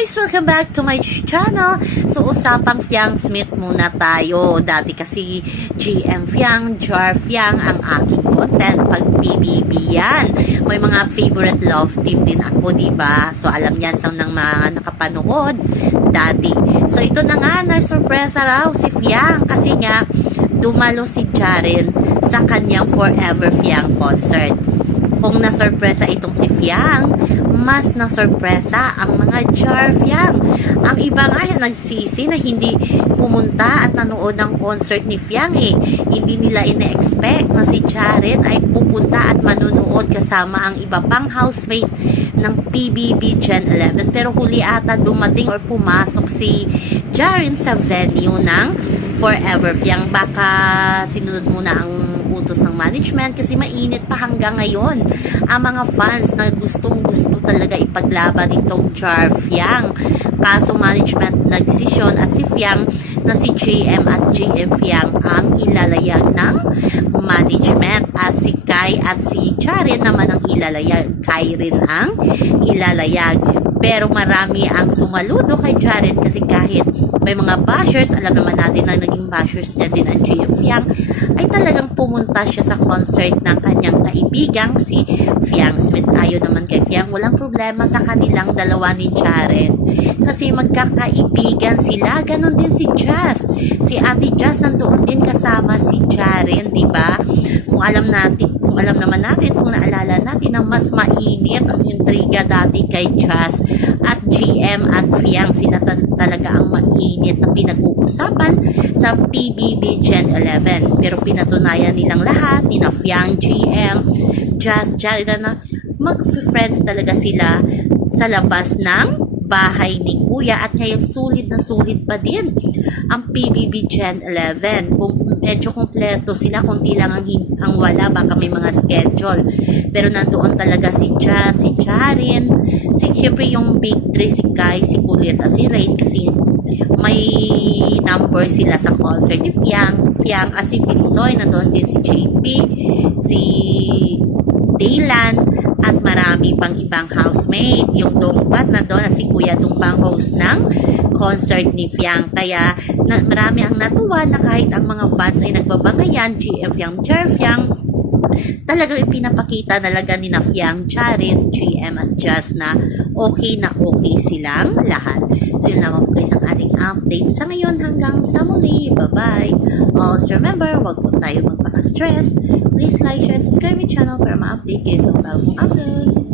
guys! Welcome back to my channel. So, usapang Fiang Smith muna tayo. Dati kasi GM Fiang, Jar Fiang ang aking content pag PBB yan. May mga favorite love team din ako, ba? So, alam yan sa ng mga nakapanood dati. So, ito na nga, na-surpresa raw si Fiang kasi nga dumalo si Jaren sa kanyang Forever Fiang concert kung nasorpresa itong si Fiang, mas nasorpresa ang mga Jar Fiang. Ang iba nga nagsisi na hindi pumunta at nanood ng concert ni Fiang eh. Hindi nila ina-expect na si Jaren ay pupunta at manunood kasama ang iba pang housemate ng PBB Gen 11. Pero huli ata dumating or pumasok si Jaren sa venue ng Forever Fiang. Baka sinunod muna ang utos ng management kasi mainit pa hanggang ngayon ang mga fans na gustong gusto talaga ipaglaban itong Jar Fiang. Kaso management nagdesisyon at si Fiang na si JM at JM Fiang ang ilalayag ng management at si Kai at si Charin naman ang ilalayag. Kai rin ang ilalayag. Pero marami ang sumaludo kay Jaren kasi kahit may mga bashers, alam naman natin na naging bashers niya din ang GM Fiang, ay talagang pumunta siya sa concert ng kanyang kaibigang si Fiang Smith. Ayon naman kay Fiang, walang problema sa kanilang dalawa ni Jaren. Kasi magkakaibigan sila, ganon din si Jazz. Si Ate Jazz nandoon din kasama si Jaren, di ba? Kung alam natin, alam naman natin, kung naalala natin na mas mainit ang intriga dati kay Jazz at GM at Fiang sila ta- talaga ang mainit na pinag-uusapan sa PBB Gen 11 pero pinatunayan nilang lahat ni na Fiang GM Jazz Jarida na mag-friends talaga sila sa labas ng bahay ni Kuya at ngayon sulit na sulit pa din ang PBB Gen 11 kung medyo kompleto sila kunti lang ang, ang wala baka may mga schedule. Pero nandoon talaga si Jazz, si Charin si syempre yung big three si Kai, si Kulit at si Rain kasi may number sila sa concert si Fiang, Fiang at si Pinsoy nandoon din si JP si Daylan at marami pang ibang housemate. Yung Dongpat na doon Kuya Dumpang host ng concert ni Fiang. Kaya na, marami ang natuwa na kahit ang mga fans ay nagbabangayan, GM Fiang, Cher Fiang, talagang ipinapakita talaga ni na Fiang, Charin, GM at Jazz na okay na okay silang lahat. So yun lamang po guys ang ating update sa ngayon hanggang sa muli. Bye-bye! Also remember, wag po tayo magpaka-stress. Please like, share, subscribe my channel para ma-update kayo sa mga bagong upload.